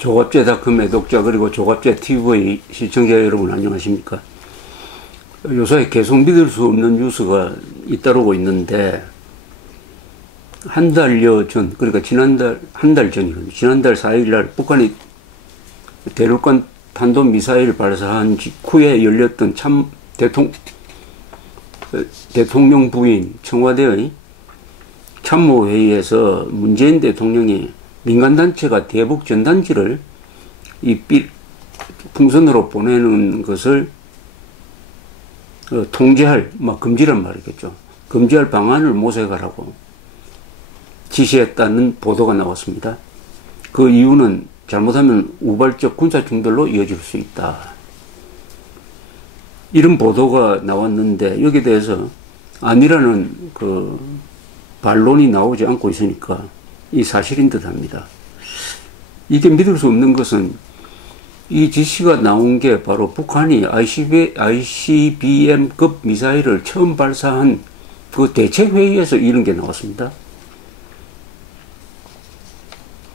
조갑제닷컴 애독자 그리고 조갑제TV 시청자 여러분 안녕하십니까. 요새 계속 믿을 수 없는 뉴스가 잇따르고 있는데 한 달여 전, 그러니까 한 달 전이거든요. 지난달 4일날 북한이 대륙간 탄도미사일 발사한 직후에 열렸던 대통령 부인 청와대의 참모회의에서 문재인 대통령이 민간단체가 대북 전단지를 풍선으로 보내는 것을 통제할, 금지란 말이겠죠. 금지할 방안을 모색하라고 지시했다는 보도가 나왔습니다. 그 이유는 잘못하면 우발적 군사 충돌로 이어질 수 있다. 이런 보도가 나왔는데 여기에 대해서 아니라는 반론이 나오지 않고 있으니까 이 사실인 듯 합니다. 이게 믿을 수 없는 것은 이 지시가 나온 게 바로 북한이 ICBM급 미사일을 처음 발사한 그 대책회의에서 이런 게 나왔습니다.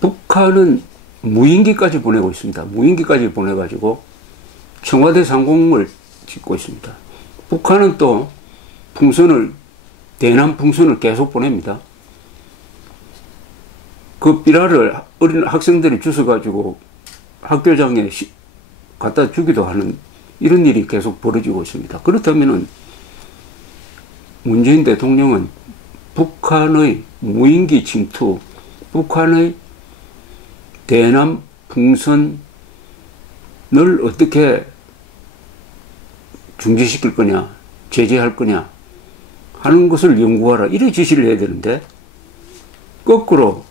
북한은 무인기까지 보내고 있습니다. 무인기까지 보내가지고 청와대 상공을 짓고 있습니다. 북한은 또 대남 풍선을 계속 보냅니다. 그 삐라를 어린 학생들이 주워가지고 학교장에 갖다 주기도 하는 이런 일이 계속 벌어지고 있습니다. 그렇다면은 문재인 대통령은 북한의 무인기 침투, 북한의 대남 풍선을 어떻게 중지시킬 거냐, 제재할 거냐 하는 것을 연구하라 이렇게 지시를 해야 되는데 거꾸로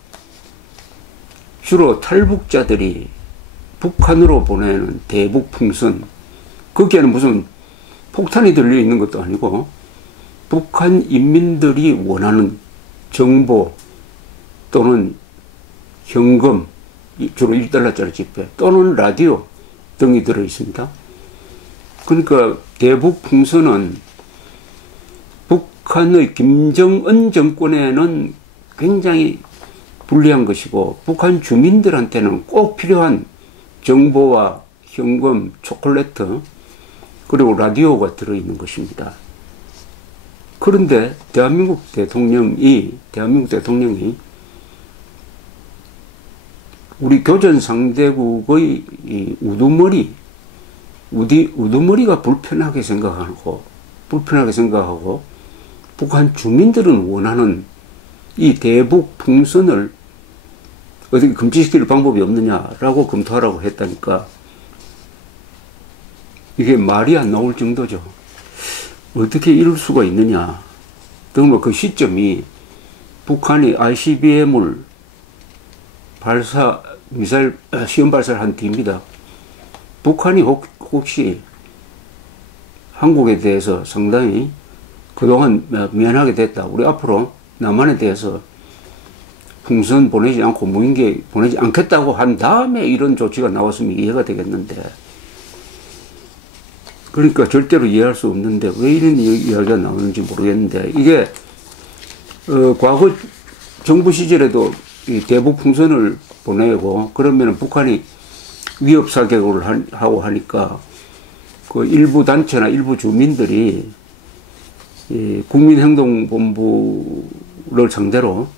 주로 탈북자들이 북한으로 보내는 대북 풍선, 거기에는 무슨 폭탄이 들려있는 것도 아니고 북한 인민들이 원하는 정보 또는 현금, 주로 1달러짜리 지폐 또는 라디오 등이 들어있습니다. 그러니까 대북 풍선은 북한의 김정은 정권에는 굉장히 불리한 것이고 북한 주민들한테는 꼭 필요한 정보와 현금, 초콜릿 그리고 라디오가 들어있는 것입니다. 그런데 대한민국 대통령이 우리 교전 상대국의 이 우두머리가 불편하게 생각하고 북한 주민들은 원하는 이 대북 풍선을 어떻게 금지시킬 방법이 없느냐라고 검토하라고 했다니까 이게 말이 안 나올 정도죠. 어떻게 이럴 수가 있느냐. 정말 그 시점이 북한이 ICBM을 미사일 시험 발사를 한 뒤입니다. 북한이 혹시 한국에 대해서 상당히 그동안 미안하게 됐다. 우리 앞으로 남한에 대해서 풍선 보내지 않고 무인기 보내지 않겠다고 한 다음에 이런 조치가 나왔으면 이해가 되겠는데 그러니까 절대로 이해할 수 없는데 왜 이런 이야기가 나오는지 모르겠는데 이게 과거 정부 시절에도 이 대북 풍선을 보내고 그러면 북한이 위협 사격을 하고 하니까 그 일부 단체나 일부 주민들이 이 국민행동본부를 상대로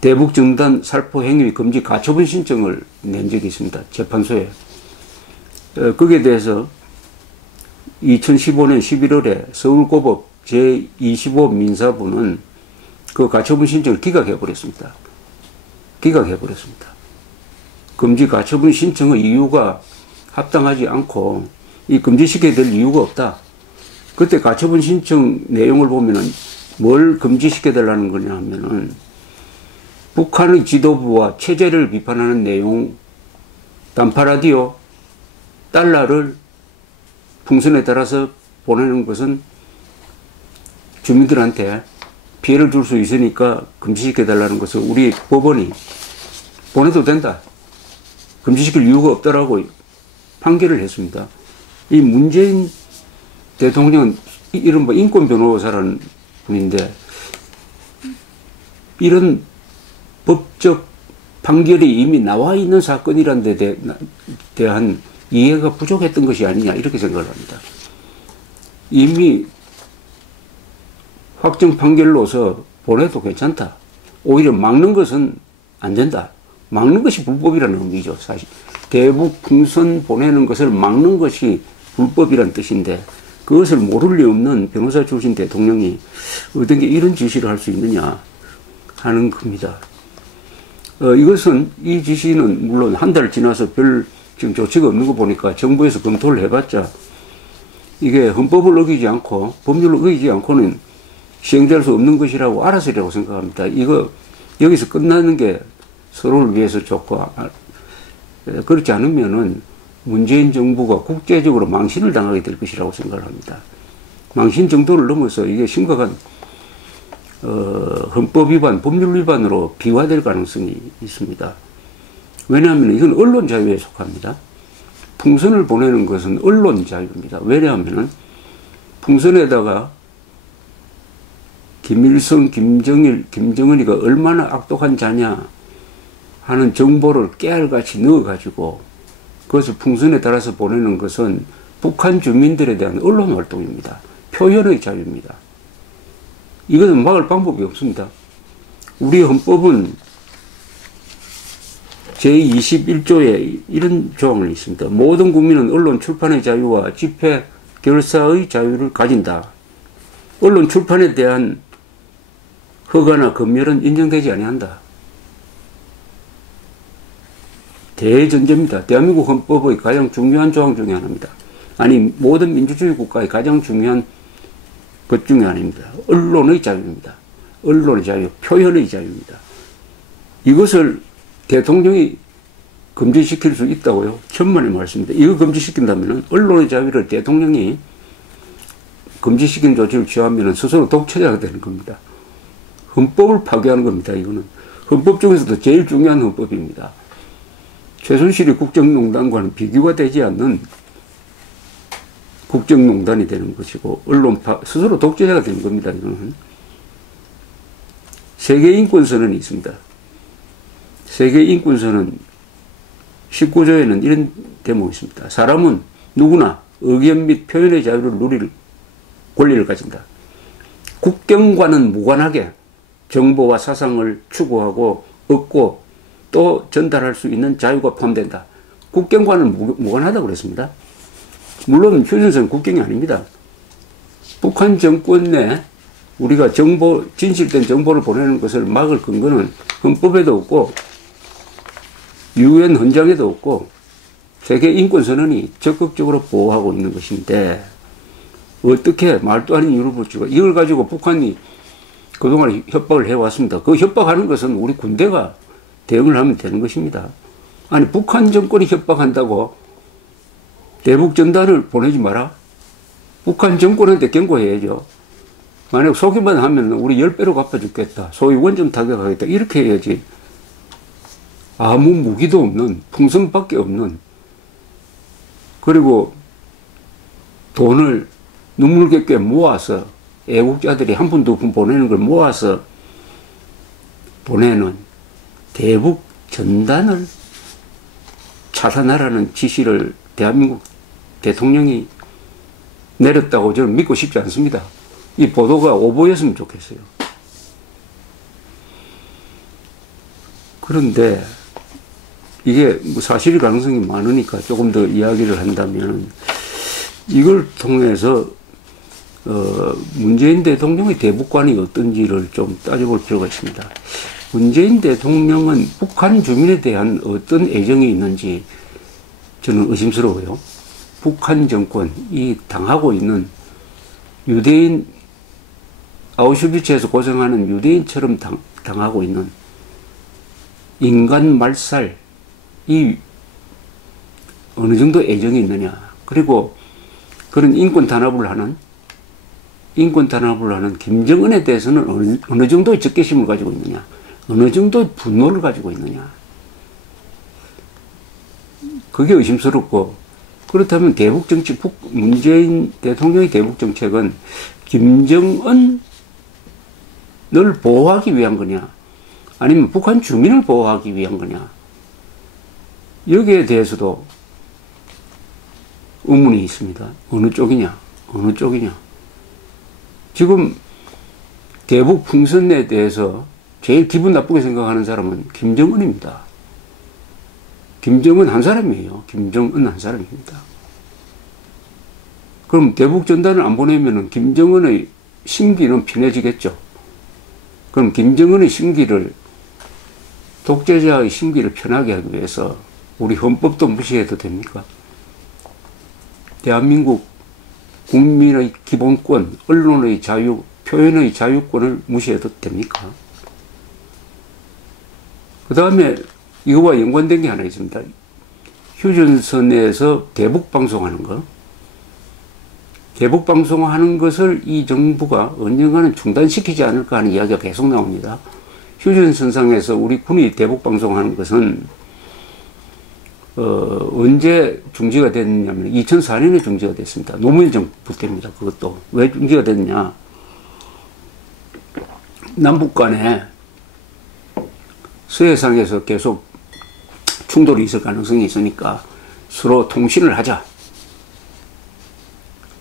대북정단 살포 행위 금지 가처분 신청을 낸 적이 있습니다. 재판소에. 거기에 대해서 2015년 11월에 서울고법 제25 민사부는 그 가처분 신청을 기각해버렸습니다. 금지 가처분 신청의 이유가 합당하지 않고 이 금지시켜야 될 이유가 없다. 그때 가처분 신청 내용을 보면은 뭘 금지시켜달라는 거냐 하면은 북한의 지도부와 체제를 비판하는 내용, 단파라디오, 달러를 풍선에 따라서 보내는 것은 주민들한테 피해를 줄 수 있으니까 금지시켜달라는 것을 우리 법원이 보내도 된다. 금지시킬 이유가 없다라고 판결을 했습니다. 이 문재인 대통령은 이른바 인권 변호사라는 분인데 이런 법적 판결이 이미 나와 있는 사건이란 데 대한 이해가 부족했던 것이 아니냐 이렇게 생각을 합니다. 이미 확정 판결로서 보내도 괜찮다. 오히려 막는 것은 안 된다. 막는 것이 불법이라는 의미죠. 사실 대북 풍선 보내는 것을 막는 것이 불법이라는 뜻인데 그것을 모를 리 없는 변호사 출신 대통령이 어떻게 이런 지시를 할 수 있느냐 하는 겁니다. 이것은 이 지시는 물론 한 달 지나서 별 지금 조치가 없는 거 보니까 정부에서 검토를 해봤자 이게 헌법을 어기지 않고 법률을 어기지 않고는 시행될 수 없는 것이라고 알아서라고 생각합니다. 이거 여기서 끝나는 게 서로를 위해서 좋고 그렇지 않으면은 문재인 정부가 국제적으로 망신을 당하게 될 것이라고 생각을 합니다. 망신 정도를 넘어서 이게 심각한 헌법 위반, 법률 위반으로 비화될 가능성이 있습니다. 왜냐하면 이건 언론 자유에 속합니다. 풍선을 보내는 것은 언론 자유입니다. 왜냐하면 풍선에다가 김일성, 김정일, 김정은이가 얼마나 악독한 자냐 하는 정보를 깨알같이 넣어가지고 그것을 풍선에 따라서 보내는 것은 북한 주민들에 대한 언론 활동입니다. 표현의 자유입니다. 이것은 막을 방법이 없습니다. 우리 헌법은 제21조에 이런 조항이 있습니다. 모든 국민은 언론 출판의 자유와 집회, 결사의 자유를 가진다. 언론 출판에 대한 허가나 검열은 인정되지 아니한다. 대전제입니다. 대한민국 헌법의 가장 중요한 조항 중에 하나입니다. 아니 모든 민주주의 국가의 가장 중요한 것 중에 하나입니다. 언론의 자유입니다. 언론의 자유, 표현의 자유입니다. 이것을 대통령이 금지시킬 수 있다고요? 천만의 말씀입니다. 이거 금지시킨다면 언론의 자유를 대통령이 금지시킨 조치를 취하면 스스로 독재자가 되는 겁니다. 헌법을 파괴하는 겁니다. 이거는 헌법 중에서도 제일 중요한 헌법입니다. 최순실이 국정농단과는 비교가 되지 않는 국정농단이 되는 것이고 언론파 스스로 독재자가 되는 겁니다. 이거는 세계인권선언이 있습니다. 세계인권선언 19조에는 이런 대목이 있습니다. 사람은 누구나 의견 및 표현의 자유를 누릴 권리를 가진다. 국경과는 무관하게 정보와 사상을 추구하고 얻고 또 전달할 수 있는 자유가 포함된다. 국경과는 무관하다고 그랬습니다. 물론 휴전선 국경이 아닙니다. 북한 정권 내 우리가 정보, 진실된 정보를 보내는 것을 막을 근거는 헌법에도 없고 유엔 헌장에도 없고 세계인권선언이 적극적으로 보호하고 있는 것인데 어떻게 말도 아닌 이유를 붙이고 이걸 가지고 북한이 그동안 협박을 해왔습니다. 그 협박하는 것은 우리 군대가 대응을 하면 되는 것입니다. 아니 북한 정권이 협박한다고 대북전단을 보내지 마라? 북한 정권한테 경고해야죠. 만약 속이만 하면 우리 10배로 갚아주겠다. 소위 원점 타격하겠다. 이렇게 해야지. 아무 무기도 없는 풍선밖에 없는 그리고 돈을 눈물겹게 모아서 애국자들이 한 푼 두 푼 보내는 걸 모아서 보내는 대북 전단을 차단하라는 지시를 대한민국 대통령이 내렸다고 저는 믿고 싶지 않습니다. 이 보도가 오보였으면 좋겠어요. 그런데 이게 뭐 사실 가능성이 많으니까 조금 더 이야기를 한다면 이걸 통해서 문재인 대통령의 대북관이 어떤지를 좀 따져볼 필요가 있습니다. 문재인 대통령은 북한 주민에 대한 어떤 애정이 있는지 저는 의심스러워요. 북한 정권이 당하고 있는 유대인, 아우슈비츠에서 고생하는 유대인처럼 당하고 있는 인간 말살, 이 어느 정도 애정이 있느냐. 그리고 그런 인권 탄압을 하는 김정은에 대해서는 어느 정도의 적개심을 가지고 있느냐. 어느 정도의 분노를 가지고 있느냐. 그게 의심스럽고, 그렇다면 대북정책, 문재인 대통령의 대북정책은 김정은을 보호하기 위한 거냐, 아니면 북한 주민을 보호하기 위한 거냐. 여기에 대해서도 의문이 있습니다. 어느 쪽이냐? 어느 쪽이냐? 지금 대북 풍선에 대해서 제일 기분 나쁘게 생각하는 사람은 김정은입니다. 김정은 한 사람이에요. 김정은 한 사람입니다. 그럼 대북 전단을 안 보내면 김정은의 심기는 편해지겠죠. 그럼 김정은의 심기를, 독재자의 심기를 편하게 하기 위해서 우리 헌법도 무시해도 됩니까? 대한민국 국민의 기본권, 언론의 자유, 표현의 자유권을 무시해도 됩니까? 그 다음에 이거와 연관된 게 하나 있습니다. 휴전선에서 대북 방송하는 거. 대북 방송하는 것을 이 정부가 언젠가는 중단시키지 않을까 하는 이야기가 계속 나옵니다. 휴전선상에서 우리 군이 대북 방송하는 것은 언제 중지가 됐냐면 2004년에 중지가 됐습니다. 노무현 정부 때입니다. 그것도 왜 중지가 됐냐? 남북 간에 서해상에서 계속 충돌이 있을 가능성이 있으니까 서로 통신을 하자.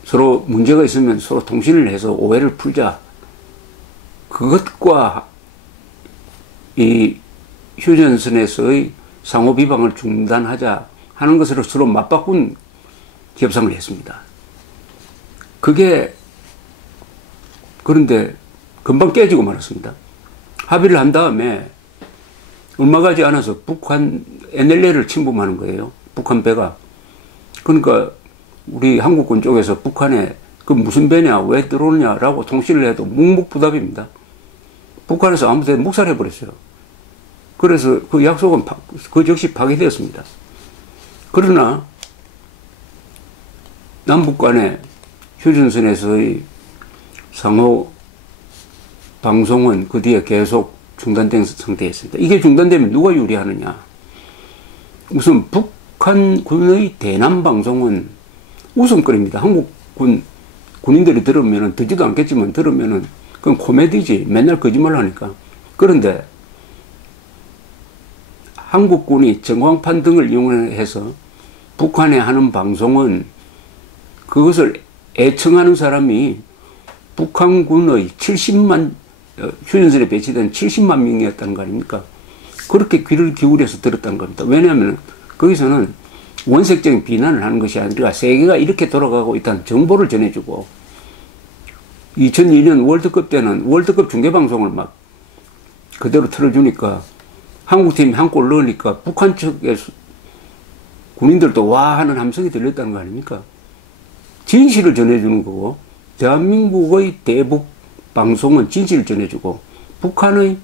서로 문제가 있으면 서로 통신을 해서 오해를 풀자. 그것과 이 휴전선에서의 상호 비방을 중단하자 하는 것으로 서로 맞바꾼 협상을 했습니다. 그게 그런데 금방 깨지고 말았습니다. 합의를 한 다음에 얼마 가지 않아서 북한 NLL을 침범하는 거예요. 북한 배가. 그러니까 우리 한국군 쪽에서 북한에 그 무슨 배냐, 왜 들어오느냐라고 통신을 해도 묵묵부답입니다. 북한에서 아무 데나 묵살해버렸어요. 그래서 그 약속은 그 즉시 파기되었습니다. 그러나 남북 간의 휴전선에서의 상호 방송은 그 뒤에 계속 중단된 상태였습니다. 이게 중단되면 누가 유리하느냐? 우선 북한군의 대남 방송은 웃음거리입니다. 한국군 군인들이 들으면 듣지도 않겠지만 들으면 그건 코미디지. 맨날 거짓말 하니까. 그런데 한국군이 전광판 등을 이용해서 북한에 하는 방송은 그것을 애청하는 사람이 북한군의 70만 휴전선에 배치된 70만 명이었다는 거 아닙니까? 그렇게 귀를 기울여서 들었다는 겁니다. 왜냐하면 거기서는 원색적인 비난을 하는 것이 아니라 세계가 이렇게 돌아가고 있다는 정보를 전해주고 2002년 월드컵 때는 월드컵 중계방송을 막 그대로 틀어주니까 한국팀이 한 골 넣으니까 북한 측에서 군인들도 와 하는 함성이 들렸다는 거 아닙니까? 진실을 전해주는 거고 대한민국의 대북 방송은 진실을 전해주고 북한의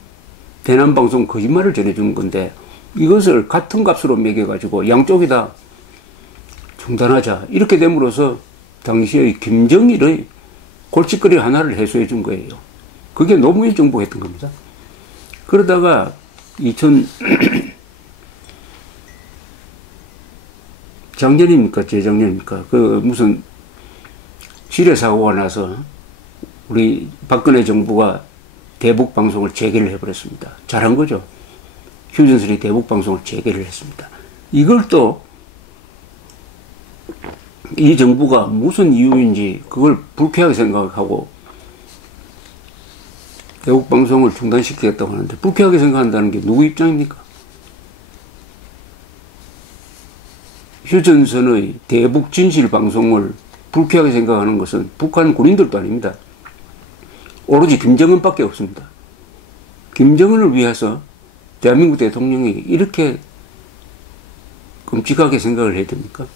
대남방송 거짓말을 전해주는 건데 이것을 같은 값으로 매겨가지고 양쪽이 다 중단하자 이렇게 됨으로써 당시의 김정일의 골칫거리 하나를 해소해 준 거예요. 그게 노무현 정부가 했던 겁니다. 그러다가 작년입니까? 재작년입니까? 그 무슨 지뢰 사고가 나서 우리 박근혜 정부가 대북 방송을 재개를 해버렸습니다. 잘한 거죠. 휴전선이 대북 방송을 재개를 했습니다. 이걸 또 이 정부가 무슨 이유인지 그걸 불쾌하게 생각하고 대북 방송을 중단시키겠다고 하는데 불쾌하게 생각한다는 게 누구 입장입니까? 휴전선의 대북 진실 방송을 불쾌하게 생각하는 것은 북한 군인들도 아닙니다. 오로지 김정은밖에 없습니다. 김정은을 위해서 대한민국 대통령이 이렇게 끔찍하게 생각을 해야 됩니까?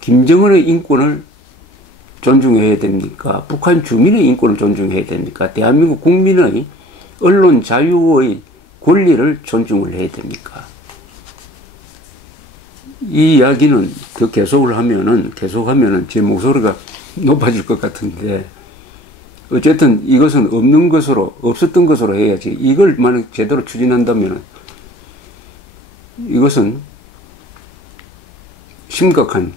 김정은의 인권을 존중해야 됩니까? 북한 주민의 인권을 존중해야 됩니까? 대한민국 국민의 언론 자유의 권리를 존중을 해야 됩니까? 이 이야기는 더 계속하면은 제 목소리가 높아질 것 같은데 어쨌든 이것은 없었던 것으로 해야지 이걸 만약 제대로 추진한다면 이것은 심각한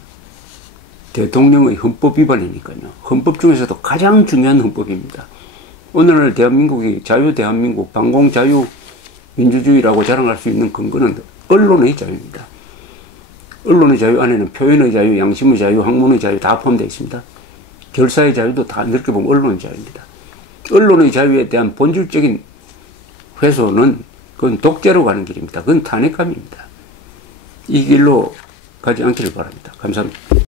대통령의 헌법 위반이니까요. 헌법 중에서도 가장 중요한 헌법입니다. 오늘날 대한민국이 자유대한민국, 방공자유 민주주의라고 자랑할 수 있는 근거는 언론의 자유입니다. 언론의 자유 안에는 표현의 자유, 양심의 자유, 학문의 자유 다 포함되어 있습니다. 결사의 자유도 다 넓게 보면 언론의 자유입니다. 언론의 자유에 대한 본질적인 훼손은 그건 독재로 가는 길입니다. 그건 탄핵감입니다. 이 길로 가지 않기를 바랍니다. 감사합니다.